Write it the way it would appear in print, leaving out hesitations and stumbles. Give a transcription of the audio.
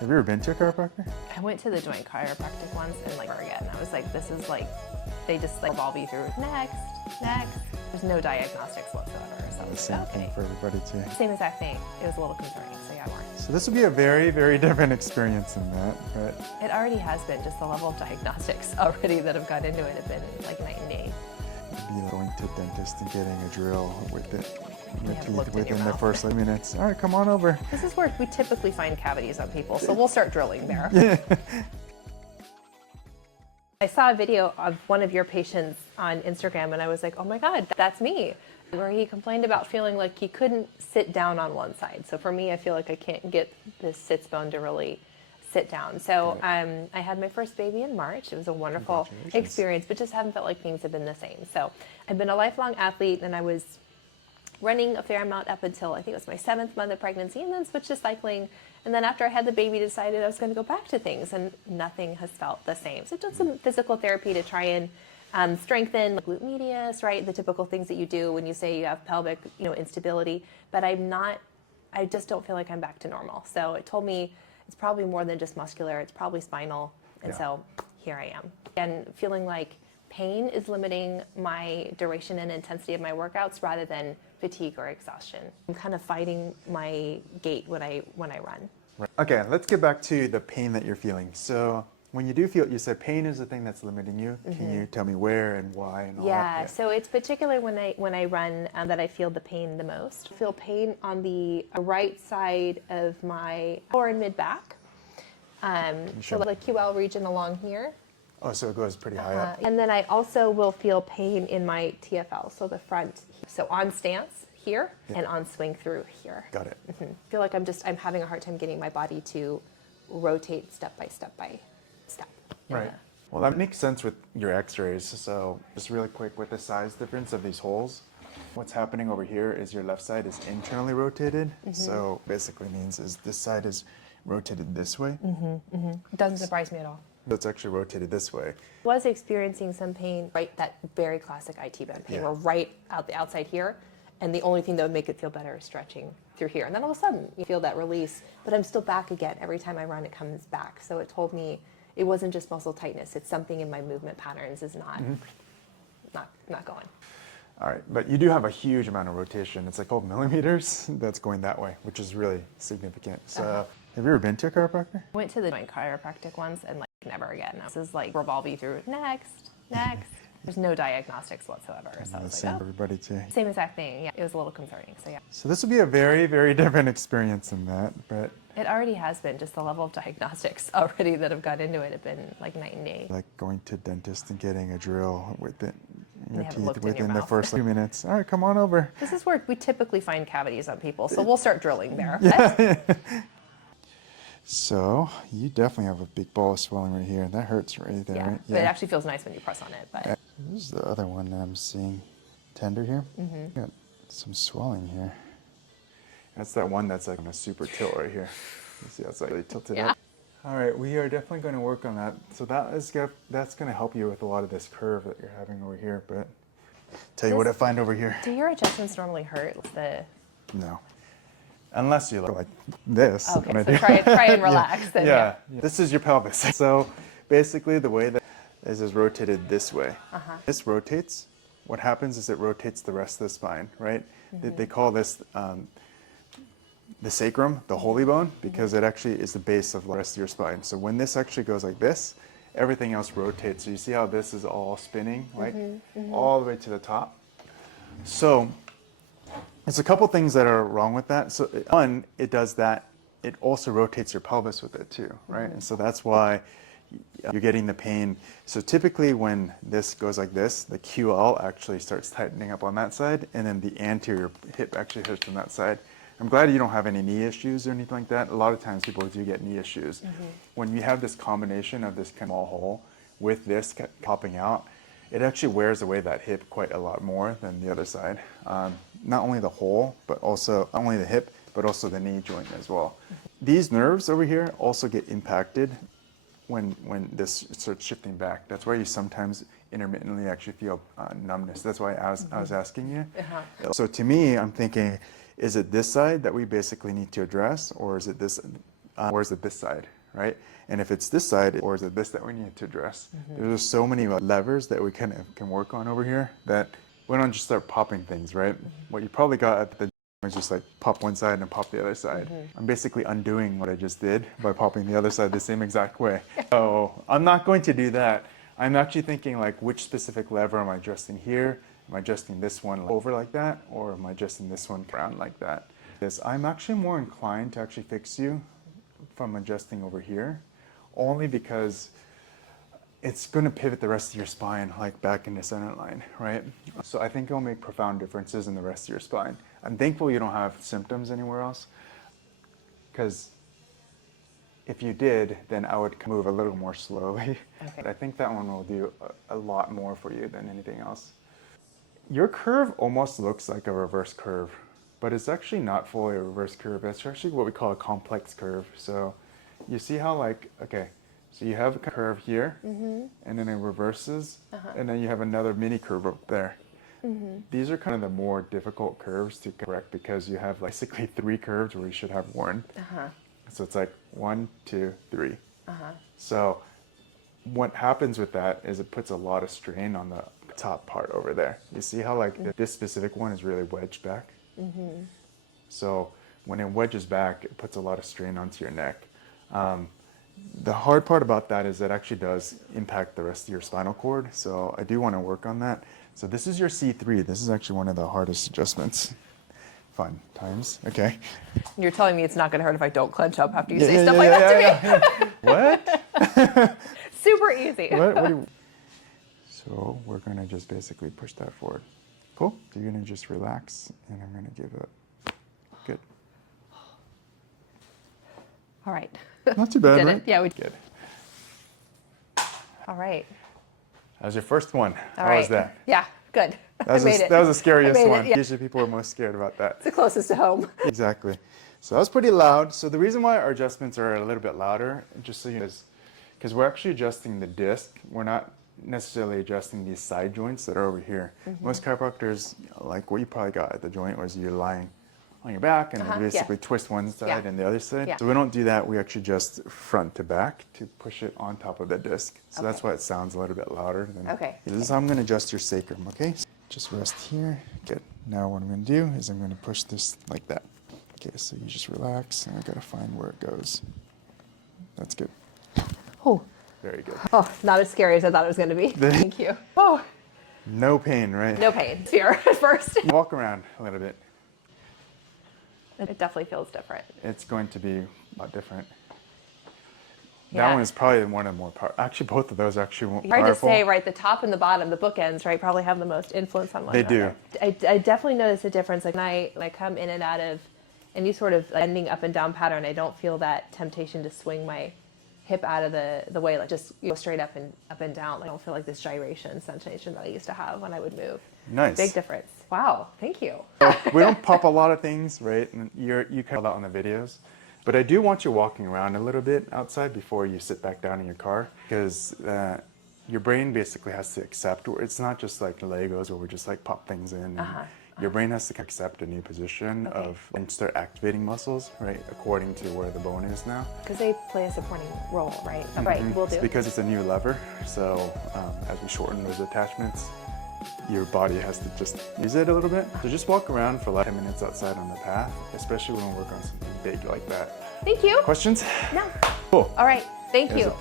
Have you ever been to a chiropractor? I went to the joint chiropractic once and forget, and I was like, this is they just revolve you through next. There's no diagnostics whatsoever. So I was Same like, thing okay. for everybody too. Same exact thing. It was a little concerning, so yeah, more. So this would be a very, very different experience than that, but It already has been. Just the level of diagnostics already that have got into it have been like night and day. it'd be like going to a dentist and getting a drill with it. Your Yeah, teeth looked in your within the mouth. first minutes. All right, come on over. This is where we typically find cavities on people, so we'll start drilling there. Yeah. I saw a video of one of your patients on Instagram and I was like, oh my God, that's me. Where he complained about feeling like he couldn't sit down on one side. So for me, I feel like I can't get this sits bone to really sit down. So I had my first baby in March. It was a wonderful experience, but just haven't felt like things have been the same. So I've been a lifelong athlete and I was running a fair amount up until I think it was my 7th month of pregnancy, and then switched to cycling. And then after I had the baby, decided I was going to go back to things, and nothing has felt the same. So I've done some physical therapy to try and strengthen the glute medius, right? The typical things that you do when you say you have pelvic, instability. But I just don't feel like I'm back to normal. So it told me it's probably more than just muscular. It's probably spinal. And so here I am. And feeling like pain is limiting my duration and intensity of my workouts rather than fatigue or exhaustion. I'm kind of fighting my gait when I run. Right. Okay, let's get back to the pain that you're feeling. So when you do feel, you said pain is the thing that's limiting you. Can you tell me where and why and all that? Yeah, so it's particularly when I run that I feel the pain the most. I feel pain on the right side of my lower and mid back. So the QL region along here. Oh, so it goes pretty high up. And then I also will feel pain in my TFL, so the front. So on stance here and on swing through here. Got it. I feel like I'm having a hard time getting my body to rotate step by step by step. Right. Well, that makes sense with your x-rays. So just really quick with the size difference of these holes, what's happening over here is your left side is internally rotated. So basically means is this side is rotated this way. It doesn't surprise me at all. It's actually rotated this way. I was experiencing some pain, right, that very classic IT band pain, where right out the outside here, and the only thing that would make it feel better is stretching through here. And then all of a sudden, you feel that release, but I'm still back again. Every time I run, it comes back. So it told me it wasn't just muscle tightness, it's something in my movement patterns is not going. All right, but you do have a huge amount of rotation. It's like 12 millimeters that's going that way, which is really significant. So have you ever been to a chiropractor? I went to the joint chiropractic once and never again. This is revolve you through next. There's no diagnostics whatsoever. So I was Same like, for everybody too. Same exact thing. Yeah, it was a little concerning. So yeah. So this would be a very, very different experience than that, but It already has been. Just the level of diagnostics already that have got into it have been like night and day. like going to a dentist and getting a drill with it. Your have teeth looked in your within the mouth. first few minutes. All right, come on over. This is where we typically find cavities on people, so we'll start drilling there. So you definitely have a big ball of swelling right here. That hurts right there, Yeah, right? but it actually feels nice when you press on it. But This is the other one that I'm seeing. Tender here. Got some swelling here. That's that one that's like on a super tilt right here. You see, that's like really tilted up. All right, we are definitely going to work on that. So that's going to help you with a lot of this curve that you're having over here. But tell you what I find over here. do your adjustments normally hurt? No. Unless you look like this. Okay, when I so do. try and relax. Then, Yeah. This is your pelvis. So basically the way that this is rotated this way. This rotates. What happens is it rotates the rest of the spine, right? They call this the sacrum, the holy bone, because it actually is the base of the rest of your spine. So when this actually goes like this, everything else rotates. So you see how this is all spinning, right? All the way to the top. So there's a couple things that are wrong with that. So one, it does that. It also rotates your pelvis with it too, right? And so that's why you're getting the pain. So typically when this goes like this, the QL actually starts tightening up on that side, and then the anterior hip actually hurts on that side. I'm glad you don't have any knee issues or anything like that. A lot of times people do get knee issues. When you have this combination of this kind of small hole with this popping out, it actually wears away that hip quite a lot more than the other side. Not only the hole, but also not only the hip, but also the knee joint as well. These nerves over here also get impacted when this starts shifting back. That's why you sometimes intermittently actually feel numbness. That's why I was asking you. So to me, I'm thinking, is it this side that we basically need to address, or is it this or is it this side, right? And if it's this side, or is it this that we need to address? There's so many levers that we can work on over here that we don't just start popping things, right? What you probably got at the gym is just like pop one side and pop the other side. I'm basically undoing what I just did by popping the other side the same exact way. So I'm not going to do that. I'm actually thinking like, which specific lever am I adjusting here? Am I adjusting this one over like that? Or am I adjusting this one around like that? Because I'm actually more inclined to actually fix you from adjusting over here, only because it's going to pivot the rest of your spine like back into center line, right? So I think it'll make profound differences in the rest of your spine. I'm thankful you don't have symptoms anywhere else, because if you did, then I would move a little more slowly. Okay. I think that one will do a lot more for you than anything else. Your curve almost looks like a reverse curve, but it's actually not fully a reverse curve. It's actually what we call a complex curve. So you see how like, okay, so you have a curve here, and then it reverses, and then you have another mini curve up there. These are kind of the more difficult curves to correct because you have basically 3 curves where you should have 1. So it's like 1, 2, 3. So what happens with that is it puts a lot of strain on the top part over there. You see how like this specific one is really wedged back? So when it wedges back, it puts a lot of strain onto your neck. The hard part about that is it actually does impact the rest of your spinal cord. So I do want to work on that. So this is your C3. This is actually one of the hardest adjustments. Fun times. Okay. You're telling me it's not going to hurt if I don't clench up after you say stuff like that to me? What? Super easy. So we're going to just basically push that forward. Cool. So you're going to just relax, and I'm going to give it. Good. All right. Not too bad, Did right? it? Yeah, we did. All right. That was your first one. All How right. was that? Yeah, good. That was the scariest one. Yeah. Usually people are most scared about that. It's the closest to home. Exactly. So that was pretty loud. So the reason why our adjustments are a little bit louder, just so you know, is because we're actually adjusting the disc. We're not necessarily adjusting these side joints that are over here. Most chiropractors, like what you probably got at the joint, was you're lying on your back and you basically twist one side and the other side. So we don't do that. We actually just front to back to push it on top of the disc. So that's why it sounds a little bit louder. This is how I'm going to adjust your sacrum, okay? Just rest here. Good. Now what I'm going to do is I'm going to push this like that. Okay, so you just relax, and I got to find where it goes. That's good. Oh. Very good. Oh, not as scary as I thought it was going to be. Thank you. Oh. No pain, right? No pain. Fear at first. Walk around a little bit. It definitely feels different. It's going to be a lot different. That one is probably one of the more powerful. Actually, both of those are actually more powerful. Hard to say, right? The top and the bottom, the bookends, right, probably have the most influence on one another. They do. I definitely notice a difference. Like when I come in and out of any sort of ending up and down pattern, I don't feel that temptation to swing my hip out of the way, like just go straight up and down. Like I don't feel like this gyration sensation that I used to have when I would move. Nice. Big difference. Wow. Thank you. So we don't pop a lot of things, right? And you cut that on the videos. But I do want you walking around a little bit outside before you sit back down in your car, because your brain basically has to accept. It's not just like Legos where we just like pop things in. Your brain has to accept a new position and start activating muscles, right, according to where the bone is now. Because they play a supporting role, right? Right, will do. It's because it's a new lever, so as we shorten those attachments, your body has to just use it a little bit. So just walk around for like 10 minutes outside on the path, especially when we work on something big like that. Thank you. Questions? No. Cool. All right. Thank you.